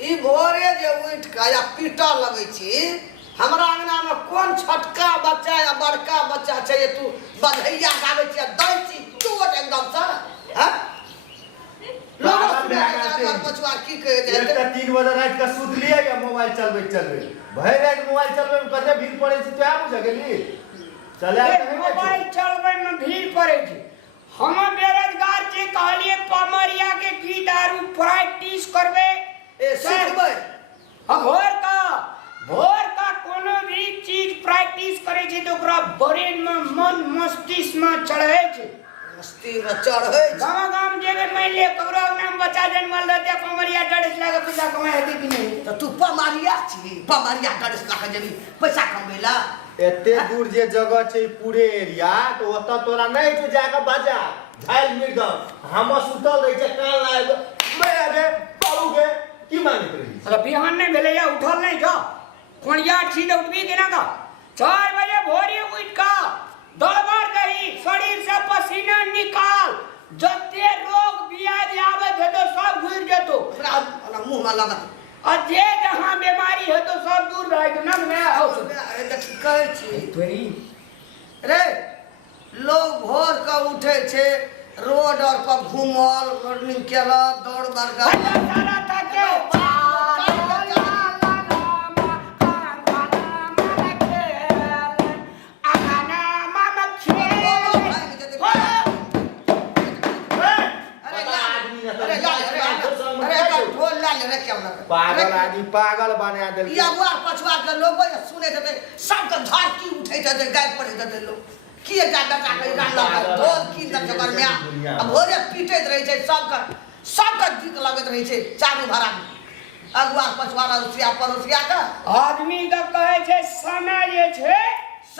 ई भोरे जे उठ के या पीटा लगै छी हमरा अंगना में कोन छोटका बच्चा या बड़का बच्चा छै तू बधैया गाबै छी दै छी चोट एकदम से हैं लोग बचवा की कहे दे एकटा 3 बजे रात के सुतलिए या मोबाइल चलबे भरि रात मोबाइल चलबे में कते भीड़ पड़े छै तो बुझ गेली चले मोबाइल चलबे में भीड़ पड़े छै हम बेरोजगार छी कहलिए पमरिया के की दारू प्रैक्टिस करबे ए सीखबै भोर का कोनो भी चीज प्रैक्टिस करे छै तो ओकरा ब्रेन में मन मस्तिष्क में चढ़े छै मस्ती में चढ़े गांव जेबे मान ले ककरो नाम बच्चा जन्मल रहते पमरिया डरेस लागे पैसा कमाए हेती कि नहीं तो तू पमरिया छी पमरिया डरेस लागे जेबी पैसा कमेला एते दूर जे जगह छै पूरे एरिया तो ओत तोरा नहीं तो जाके बाजा झाइल मृदंग हम सुतल रह छै कान लाग मैं आगे बाबू के की मांगत रही अरे बिहान नहीं भेले या उठल नहीं जा कोनिया छी तो उठबी केना का 4 बजे भोरे उठ का दौड़ दही शरीर से पसीना निकाल जते रोग बियाज आवे थे तो सब घुर जेतो मुंह में लगा और जे जहां बीमारी है तो सब दूर रह तो नम में हो कहै छी तोरी रे लोग भोर के उठे छे रोड और पर घूमल रनिंग केला दौड़ बरगा सारा ताके पागल आदमी पागल बना देल या बुआ पछुआ के लोग सुने थे सब के झाड़की उठे थे गाय पड़े थे लोग की जा बेटा के गान लगा ढोल की चक्कर में अब भोरे पीटैत रहे छै सब के गीत लगत रहे छै चारू भरा अगुआ पछुआ रुसिया परोसिया के आदमी का कहे छै समय जे छै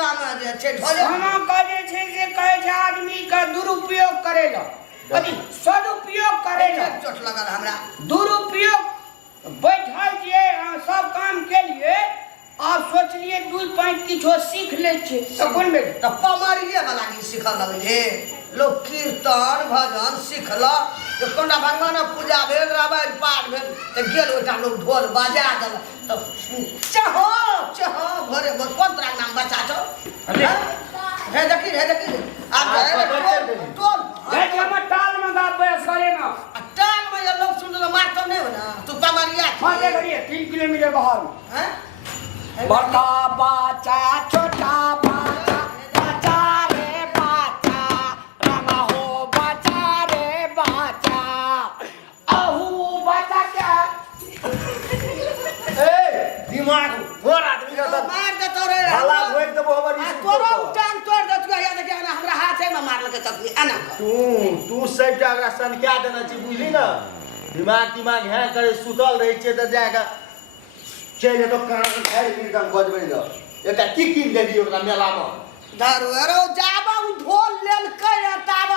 समय जे छै ढोल समय का जे छै से कहे छै आदमी का दुरुपयोग करेला अथी सदुपयोग करेला चोट लगल हमरा दुरुपयोग बैठल जे सब काम के लिए आप सोचलिए 2-5 किछो सीख ले छे तो कोन में तो पमरिए वाला की सिखल लगे लोग कीर्तन भजन सिखला तो कोना भगवान पूजा भेल रामायण पाठ भेल तो गेल ओटा लोग ढोल बजा दल तो चहो भोरे भोर कोन तरह नाम बचा छो हे देखी आप टोल हे हम टाल में गाबे सरे ना टाल में ये लोग सुन तो मारतो नहीं हो ना तू पमरिया हां ले करिए 3 किलोमीटर बाहर हैं बड़ा बाचा छोटा बाचा रे बाचा रामा हो बाचा रे बाचा आहू बाचा क्या ए दिमाग फोड़ आदमी का तो मार दे तोरे हला होई देबो हमर तोरो टांग तोड़ दे तू या देख हमरा हाथे में मार लगे तकनी आना तू सब अगर संख्या देना छी बुझली ना दिमाग है करे सुतल रही छे त जाके चले तो कान खाइ मृदंग बजबै ल एटा की लेली ओकरा मेला में दारू अरे जाबा उ ढोल लेल के ताब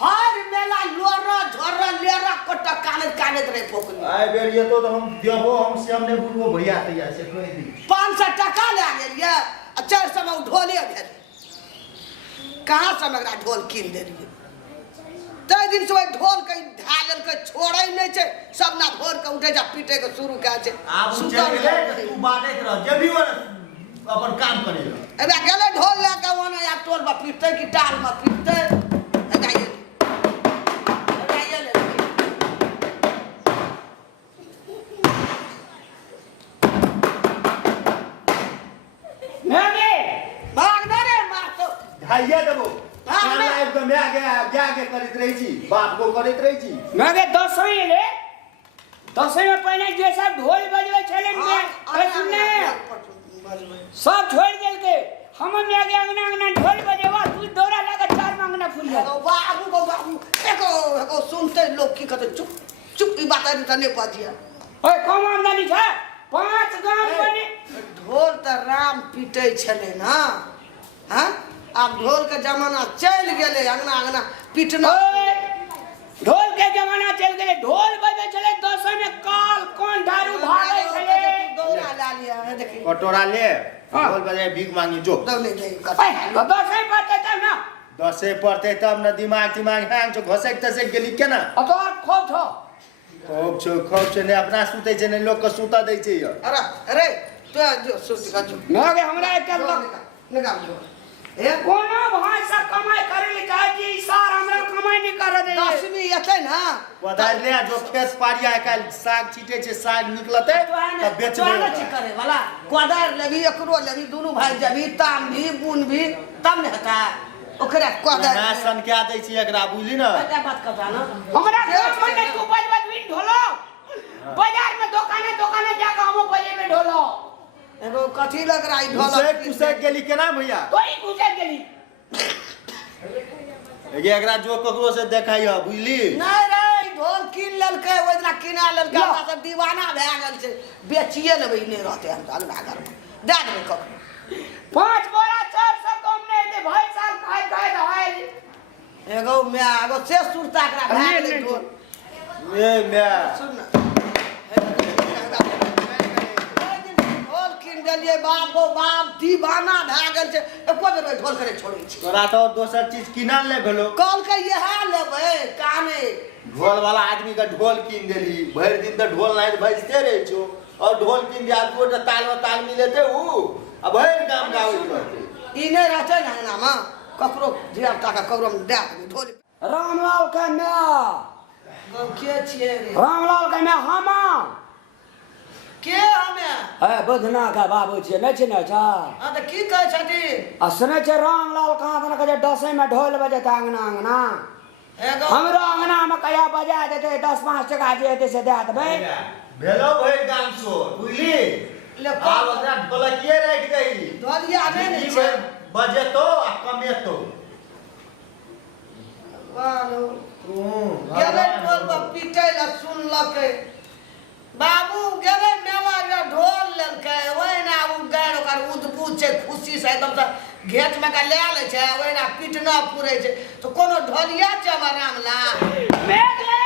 भर मेला लोरा झोरा लेरा कोटा काने रे पोकनी आइ बेर ये तो हम देबो हम से हमने बुलबो भैया तैया से कहि दी 500 टका ले गेलिए आ 400 में ढोले भेल कहां से हमरा ढोल कीन देलिए तै दिन से ढोल के ढालल के छोड़ै नै छै सब ना भोर के उठे जा पीटे के शुरू का छै आब चल गेले तू बाटैत रह जे भी अपन काम करेला एबे गेले ढोल ले के ओना या टोल में पीटते कि टाल में पीटते गाइए नहीं भाग दे रे मार तो ढाइया देबो कान लाइव के मैं आगे करित रही छी बाप को करित रही छी मैं के 10वीं ले 10वीं में पहले जे सब ढोल बजवे छले में अरे सुनने सब छोड़ देल के हम में आगे अंगना ढोल बजेवा तू दौड़ा लगा 4 मांगना फूल जा बाबू एको सुनते लोग की कहते चुप ई बात है तने पाजिया ओए कम आमदनी छै 5 गांव बने ढोल त राम पीटे छले ना हां अब ढोल के जमाना चल गेले अंगना पीटना ढोल के जमाना चल गेले ढोल बजे चले 10 में काल कौन दारू भागे चले दौड़ा ला लिया है देखी कटोरा ले ढोल बजाए भीख मांगी जो दौड़े दे तो 10 पड़ते तब ना 10 पड़ते तब न दिमाग हैंग जो घसक तसक गेली केना तो और खोज हो खौफ छै ने अपना सुतै छै ने लोक के सुता दै छै य अरे अरे तू जो सुत का जो मागे हमरा एकटा निकाल जो ए कोनो भाषा कमाई करे ले चाहे जी सार हमरा कमाई नहीं करे दे 10वीं एतै ना पदार ले जो खेत पारिया काल साग छीटे छै साग निकलतै त बेचबे तो करे वाला कोदार लेबी एकरो लेबी दोनों भाई जबी ताम भी बुन भी तब ने हटा ओकरा कोदार ना सन क्या दै छी एकरा बुझली न क्या बात करता ना हमरा घर में नहीं तू बज विन ढोलो बाजार में दुकाने जाके हम बजे में ढोलो एगो कथी लग रहा है ढोलक कुसे गेली केना भैया तो ही घुसे गेली एगे एकरा जो ककरो से देखाई ह बुझली नहीं रे ढोल कीन ललकै ओइला किना ललकै हमरा सब दीवाना भए गेल छै बेचिए लेबै नहीं रहते हम अगला घर में दे देबै कखनो 5 बोरा 400 कम नहीं दे भाई साल खाए दहाई एगो मैं एगो से सुरता एकरा भए गेलै ढोल ए मैं सुन ना ढोल कीन देलिए बाप दीवाना भए गेल छै एको बेर ढोल करे छोड़ै छी तोरा तो दोसर चीज किना ले भेलो कल के इएह लेबै काने ढोल वाला आदमी का ढोल कीन देली भर दिन तो ढोल नहीं बजते रहे छो और ढोल कीन दिया तू तो ताल में ताल मिले थे ऊ अब भर गाम गावत रहते ई नहीं रहते ना अंगना में ककरो धिया पुता के ककरो में दे देबै ढोल रामलाल के मैं गौ के छियै रे रामलाल के मैं हमा के हमे है बधना का बाबू छे नै छे न छ हां त की कहै छथिन असने छे रामलाल कहां तन के दसै में ढोल बजत अंगना एगो हमरो अंगना में कया बजा देते 10-5 टका जे हेते से दे देबै भेलो भर गाम सो बुझली ले आब ओकरा ढोलकिए राख दही ढोलिया नहीं ने छै बजेतो आ कमेतो वालो गेलै ढोल पर पीटै ला सुनलकै बाबू गेलै मेला या ढोल लेलकै ओहिना उ गाड़ ओकर उदबुद छै खुशी से एकदम से घेट में का ले ले छै ओहिना पीटना पुरै छै तो कोनो ढोलिया छै हमर रामला मेघले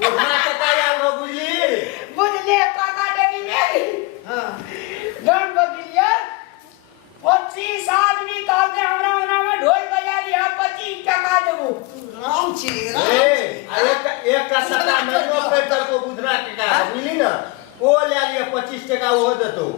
बुढ़ा के काया हो बुझली बुझले काका देनी मेरी हां डन बगिलिया 25 आदमी काल के हमरा में ढोल बजा लिया 25 टका देबो राम छी एक का सट्टा महीनो पेपर को बुधना के का बुझली ना ओ ले लिए 25 टका वो देतो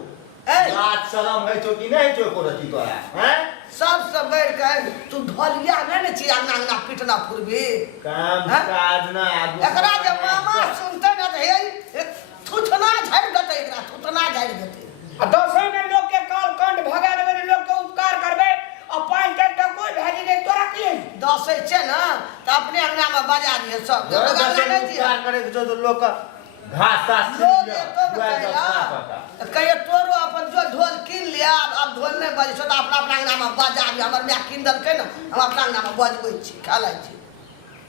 बात शरम है छो कि नहीं छो को रती तोरा हैं सबसे बढ़ के तू ढोलिया नहीं ने छी अंगना पीटना फुरबी काम हाँ? काज ना आगू एकरा जे मामा सुनते न त हे थुथना झाड़ देते एकरा थुथना झाड़ देते आ दसों में लोग के काल कंठ भगा देबे लोग के उपकार करबे और 5 टका कोई भेजी दे तोरा की दसै छै ना त अपने अंगना में बजा दिए सब लोग अंगना नहीं दिए उपकार करे के जो लोग का घास सास लोग ये तो कहला कहिए तोरो अपन जो ढोल कीन लिया अब ढोल नहीं बजे छो त अपना अपना अंगना में बजा लिया हमर मैं कीन दलकै न हम अपना अंगना में बजबै छी खालै छी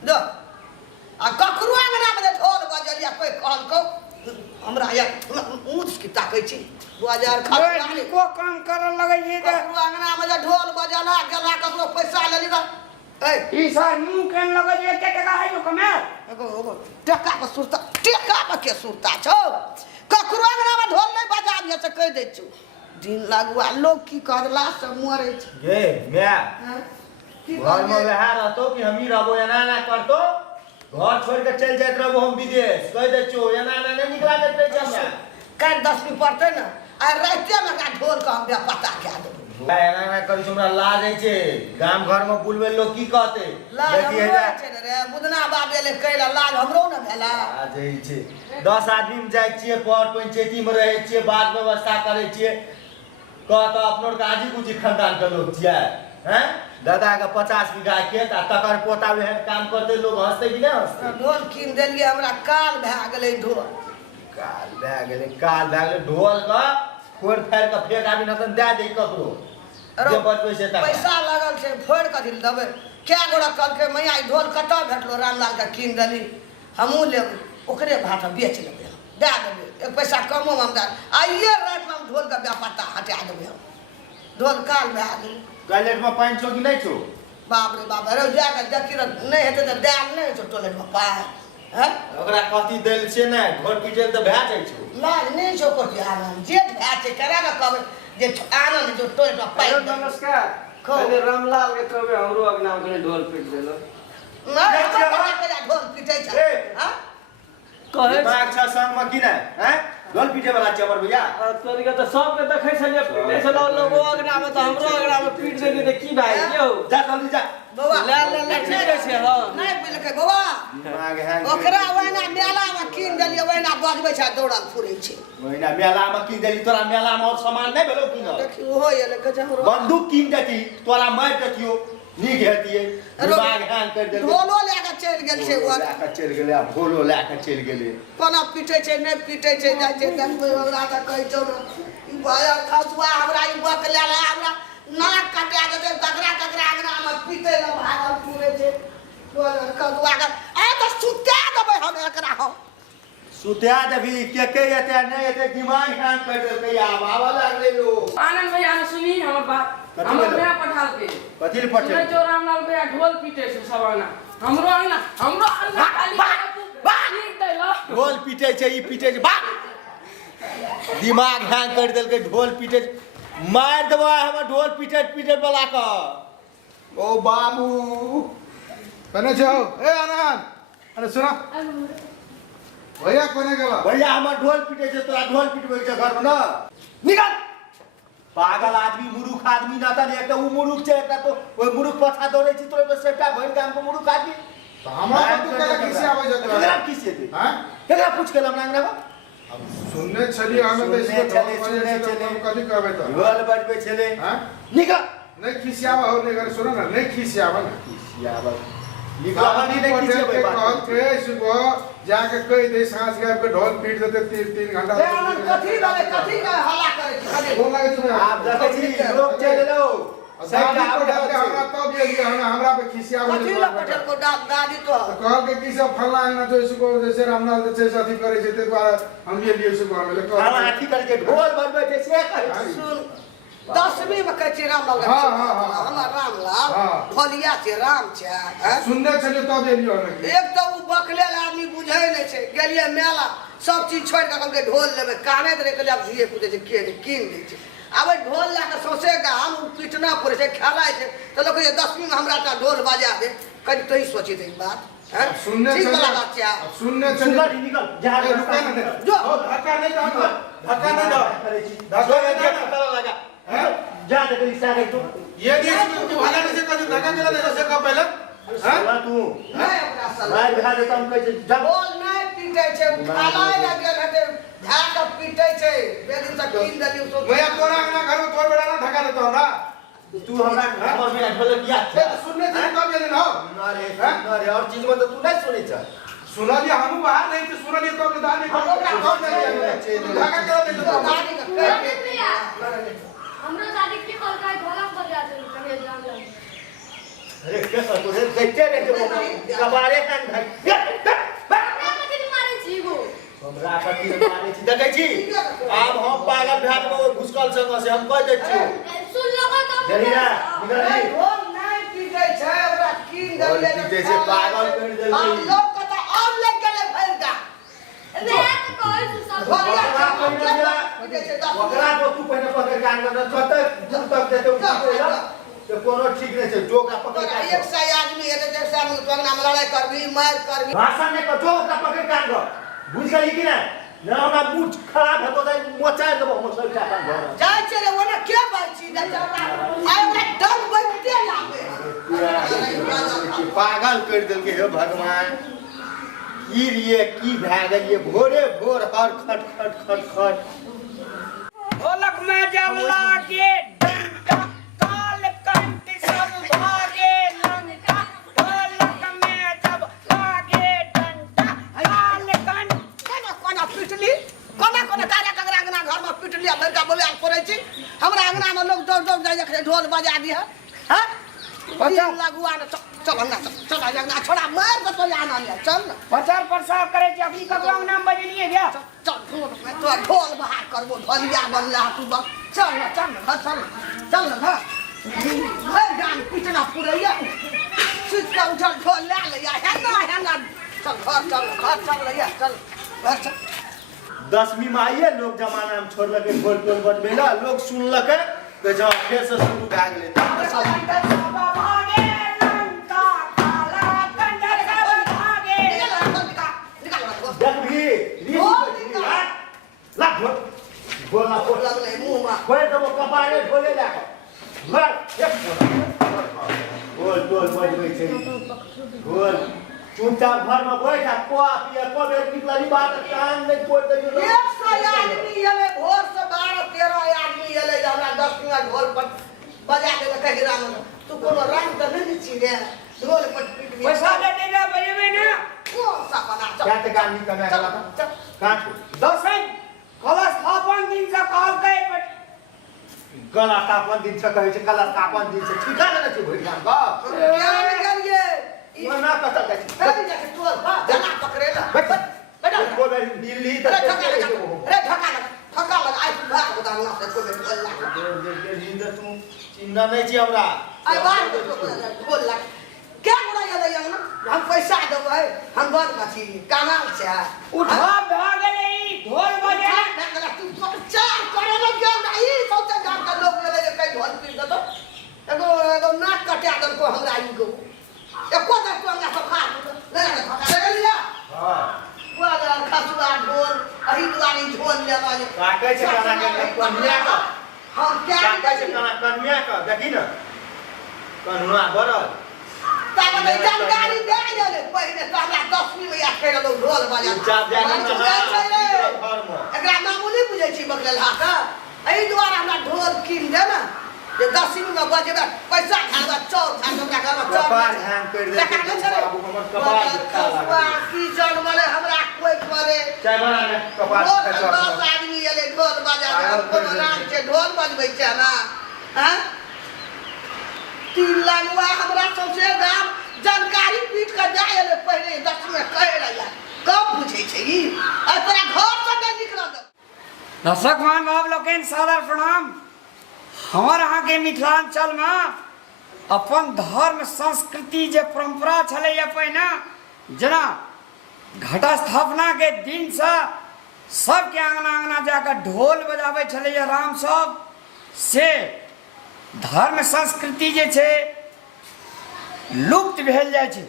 दो आ ककरो अंगना में ढोल बजलिया कोई कहलको हमरा या ऊंच की ताकै छी 2000 खाली को काम करन लगै छै त ककरो अंगना में जे ढोल बजला गेला ककरो पैसा लेली त ए ई सर मुंह केन लगै छै के टका है यो कमे एगो टका पर के सुरता छौ ककरो अंगना में ढोल नहीं बजाबिए से कह दै छौ दिन लगुआ लोग की करला सब मरे छै गे मैं की घर में रहा रहतो कि हमी रहबो एना ना करतो घर छोड़ के चल जात रहबो हम विदेश कह दे छो एना ना नहीं निकला देते हमरा काल 10वीं पढ़ते न आ राते में का ढोल का हम पता क्या देबो एना ना करी हमरा लाज है छे गाम घर में बुलवे लोग की कहते लाज हमरो छै रे बुदना बाबे ले कहला लाज हमरो न भेला लाज है छे 10 आदमी में जाय छिए पर पंचायती में रहे छिए बात व्यवस्था करे छिए कह तो अपनों के आजी कुछ खानदान के लोग छिए हैं दादा का 50 बीघा खेत आ तकर पोता में काम करते लोग हंसते कि नहीं हंसते ढोल कीन देलिए हमरा काल भए गेलै ढोल काल भए गेलै ढोल का फोड़ फाड़ के फेंक आबी न त दे दे ककरो जे बचबै से तक पैसा लगल छै फोड़ के दिल देबै क्या गोरा कहलकै मैया ई ढोल कतऽ भेटलो रामलाल के कीन देली हमहूँ लेबै ओकरे भाटा बेच लेबै दे देबै एक पैसा कमो हम दे आइए रात में हम ढोल के व्यापारता हटा देबै हम ढोल काल भए गेलै टॉयलेट में पानी छो कि नहीं छो बाप रे बाप रे जाके देखी नहीं हेतै तऽ दे नहीं छौ टॉयलेट में पाय हैं ओकरा कथी देल छै ने घर पिटल त भए जाइ छो लाज नहीं छौ कोठी आनंद जेठ भए छै करा के कहबै जे आनंद जो टॉयलेट में पाय नमस्कार कहले रामलाल के कहबे हमरो अगना में ढोल पीट देलो नहीं ढोल पीटे छै हां कहे दिमाग छ संग में कि नै हैं ढोल पीटे वाला चबर भैया तोरी के तो सब के देखै छलिए पीटे छलो लोगो अगना में तो हमरो अगना में पीट देली त की भाई क्यों जा जल्दी जा बाबा ले ठीक छै हां नहीं बोलकै बाबा दिमाग हैंग ओकरा ओहिना मेला में कीन देलिए ओहिना बजबै छै दौड़ल फुरै छै ओहिना मेला में कीन देली तोरा मेला में और सामान नै भेलो कि न देखी ओहो एले गजब बंदूक कीन देती तोरा मार देतियो नीक हेतिए दिमाग हैंग कर देती ढोलो लेके चलि गेल छै ओ लेके चलि गेलै आ भोलो लेके चलि गेलै कोना पीटे छै नहीं पीटे छै जाइ छै देखबै हमरा त कहै छौ ई भाया खसुआ हमरा ई बक लेला हमरा नाक कटा देतै ककरा आंगना में पीटे ल भागल पूरे छै खसुआ के आ त सुता देबै हम एकरा हम सुत्या देबी के एते नै एते दिमाग हैंग कर देलकै आब आवा लागलै लोग आनंद भैया सुनी हमर बात कथी हमर भेलै? भैया पठाल के कथी ले पठे सुनै छौ रामलाल भैया ढोल पीटे छै सब आना हमरो आना खाली पीट देला ढोल पीटे छै ई पीटे छै बा दिमाग हैंग कर देलकै ढोल पीटे छै। मार देबो हमर ढोल पीटे वाला का ओ बाबू कने छौ ए आनंद अरे सुना भैया कोने गेला भैया हमर ढोल पीटे छै तोरा ढोल पिटबै छै घर में ना निकल पागल आदमी मूर्ख आदमी ना त एकटा उ मूर्ख छै एकटा तो ओइ मूर्ख पछा दौड़ै छी तोरे पर सेटा भरि काम को मूर्ख आदमी तो हमरा तू कला किसे आबै जत केकरा किस हेतै हां केकरा पूछ के हमरा अंगना अब सुनने छली हमें तो इसको सुनने चले। कथी कहबे तो ढोल बजबै छले हां निकल नहीं खिसियावा हो नहीं करे सुनो ना नहीं खिसियावा ना किसियाबा निकल हनी नहीं किसियाबे कहल बात के सुबह जाके कह दे सांस के आपके ढोल पीट देते 3 घंटा ए आनंद कथी वाले कथी का हल्ला करे छै बोल लगे सुन आप देखै छी लोग चल लो दादी को डाल के हमरा तब ये हमरा पे खिसियावा कथी ला पठल को दादी तो कहल के की सब फल्ला ना जो इसको जैसे रामलाल जैसे अथी करे छै ते द्वारा हम ये लिए सुबह में लेकर हम हाथी करके ढोल बजबै छै से कहै छी सुन 10वीं में कहै छै रामलाल हाँ। हमर रामलाल हाँ। फलिया छै राम छै हैं? सुनने छलिए तब ये लियो ना एक तो उ बकलेल आदमी बुझै नहीं छै गेलिए मेला सब चीज छोड़ के कहलकै ढोल लेबै काने दे कहलिए अब झिए कूदे छै के कीन दै छै आब ढोल ला के सौसे गाम पीटना पड़े छै खेलाय छै तो लोग कहै 10वीं में हमरा ता ढोल बजा दे कहीं तो ही सोची दे बात हैं सुनने ठीक वाला छलिए बात छै सुनने सुगर छलिए निकल जहां ए, रुका ना दे। जो धक्का नहीं दो धक्का नहीं दो करे छी धक्का नहीं धक्का दो करा लगा हैं? जा दे करी सागे तू ये भी इसको भागा नहीं से कभी धक्का केला देखो से का पहले हैं? साला तू नहीं ओकरा साला मार बिहार देता हम कहै छै जब ढोल नहीं पीटे छै खालाय ला गेल हटे झाड़ के पीटे छै बेदिन से कीन देलियो तो भैया कोना ना घर में तोड़ बेड़ा ना धक्का देता हमरा तू हमरा हमर बिना ढोल किया ए, तो सुनने छलिए तब ये ना ना रे और चीज में तो तू नहीं सुनै छ सुना दिया हम बाहर नहीं थे सुना दिया तब दादी को धक्का केला देखो दादी का कह के हमरा दादी की कॉल का ढोलक बजा दे कहे जान लग अरे कैसा तू रे देखते रे जो कबारे कान भाई हमरा कथि मारे छी गो हमरा कथि मारे छी देखै छी आब हम पागल भेट में घुसकल संग से हम कह दै छी सुन लो का तब जरीना निकल नहीं जी ढोल नहीं पीटे छै ओकरा कीन देलिए ढोल पीटे छै, पागल कर देलिए। हम लोग के तो और लग गेले भइल का मैं तो कहै छी सब ढोलिया ओकरा पहिने जरा पीटे छै 10 ओकरा को तू पहिने पकड़ के आन कर तब तक देते उ तो कोनो ठीक नहीं छै जोका पकड़ तोरा के 100 आदमी है तो 100 आदमी तो नाम लड़ाई करबी मार करबी भाषण ने कतो ओकरा पकड़ के आन बुझ गई कि ना ना हमरा मुंह खराब हेतो त मोचार देबो हम सब का काम घर जाय छै रे ओने के बाची दे आइ ओकरा डर बैठते लागे पागल कर देलके हे भगवान की रे की भए गेलिए भोरे भोर हर खट खट खट खट ढोलक में जब लागे डंका काल कंठ सब भागे लंका ढोलक में जब लागे डंका काल कंठ कोना पिटली कोना तारा ककरा अंगना घर में पिटली आ लड़का बोले आ पड़े छी हमरा अंगना में लोग दौड़ दौड़ जाय के ढोल बजा दी है हैं बचा। लगुआ न चल अंगना चल अंगना छोड़ा मार के तो आना ले चल न प्रचार प्रसार करे छी अभी ककरो नाम बजलिए गया चल ढोल में तो ढोल बहार करबो ढोलिया बनला तू बस चल न चल न घर हर गान पिटना पुरैया सीट का उठल ढोल ले लिया है ना चल घर चल लिया चल घर चल 10वीं में आइए लोग जमाना में छोड़ लगे ढोल टोल बजबे ला लोग सुनलके तो जब फिर से शुरू भए गेलै तब सब भागे लंका काला कंजर का भागे देखबी लाग बोलना बोल लगले मुंह में खोल दबो कपारे खोले ला मार एक बोल बोल बोल छै बोल चुपचाप घर में बैठ आ को पिया को बेर निकली बात कान नहीं कोई दे 100 आदमी एले भोर से 12-13 आदमी एले हमरा 10 मिनट ढोल पर बजा के कह गिरा तू कोनो रंग त नहीं छी रे ढोल पर पीट में पैसा दे ना बजेबे ना कौन सा बना क्या ते काम नहीं करने वाला काट दसैं कलश स्थापन दिन से कहल गए गला स्थापन दिन से कहै छै कला स्थापन दिन से ठिका देने छै भइल काम का क्या करिए वो ना कतल जाय छै अरे जाके तू जना पकड़ेला बेटा को बेर दिल्ली अरे तक ठका लगा आई तू भाग बता ना से को बेट बोलला तू चिन्ना नहीं छी हमरा आई बात बोलला क्या बोला ये लई ना हम पैसा देबै हम बड़ कथी कामाल से उठा भागे नहीं ढोल बजे तू चार करे न गेल नहीं सोचे गांव का लोग ले कई ढोल पीट दो एगो नाक कटा दल को हमरा आई गो एको दे तू हमरा सफा ले ले ठका ले लिया हां वाला खसुआ ढोल अही दुआरी ढोल ले वाले काटे छै काना के कन्या का हम क्या काटे छै काना कन्या का देखी न कन्या बरल ताबे तो जानकारी दे ले पहले तो हमरा 10वीं में या खेल लो ढोल बजा चाप जाके घर में एकरा मामूली बुझै छी बगल हाथ एही दुआरे हमरा ढोल कीन दे ना जे 10वीं में बजेबे पैसा खाबा चौर खा हमरा घर में कपार हैंग कर दे बाबू हमर कपार दुखा खसुआ की जन मरे हमरा कोई करे चाय बना ले कपार खसुआ 10 आदमी एले ढोल बजा कोनो नाम के ढोल बजबै छै ना हैं 3 लगवा हमरा सबसे गाम जानकारी पीट कर जाए ले पहले 10 में कहे रहिया कब पूछे छै ई आ तोरा घर से नहीं निकल दे दर्शक मान बाब लोकेन सादर प्रणाम हमार यहाँ के मिथिलांचल में अपन धर्म संस्कृति जे परंपरा छले पहिने जना घटा स्थापना के दिन से सबके आंगना आंगना जाकर ढोल बजाबे छले राम सब से धर्म संस्कृति जे छे लुप्त भेल जाय छे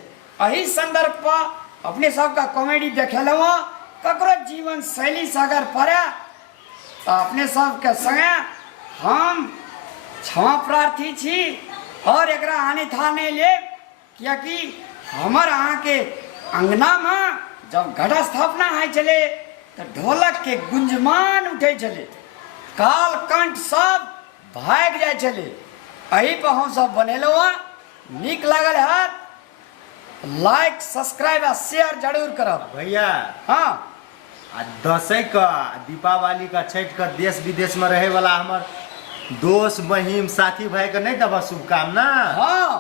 एही संदर्भ पर अपने सबका कॉमेडी देखेलहुँ ककरो जीवन शैली से अगर पड़े तो अपने सबके संगे हम क्षमा प्रार्थी छी और एकरा हानि था नहीं ले क्योंकि हमर अहाँ के अंगना में जब घट स्थापना है चले तो ढोलक के गुंजमान उठे चले काल कंठ सब भाग जाए चले अही पर हम सब बनेलो नीक लागल है लाइक सब्सक्राइब और शेयर जरूर करब भैया हाँ आ दसैं का दीपावली का छठ का देश विदेश में रहे वाला हमर दोस्त बहिन साथी भाई के नहीं देबा शुभकामना हाँ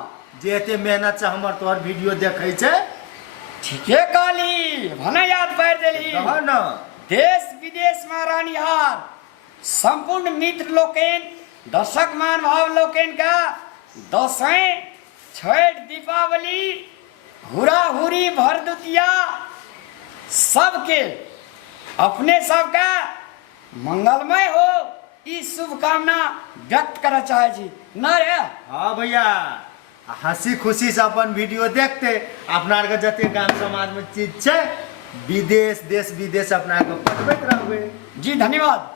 जे एते मेहनत से हमर तोहर वीडियो देखे छै ठीके कहली भने याद पार देली कह न देश विदेश में रहनिहार संपूर्ण मित्र लोकेन दर्शक मान भाव लोकेन का दसैं छठ दीपावली हुरा हुरी भरदुतिया सबके अपने सबका मंगलमय हो ई शुभकामना व्यक्त करना चाहे छी न रे हाँ भैया हंसी खुशी से अपन वीडियो देखते अपना आर के जते गांव समाज में चीज छै विदेश देश विदेश अपना के पठबैत रहबै जी धन्यवाद।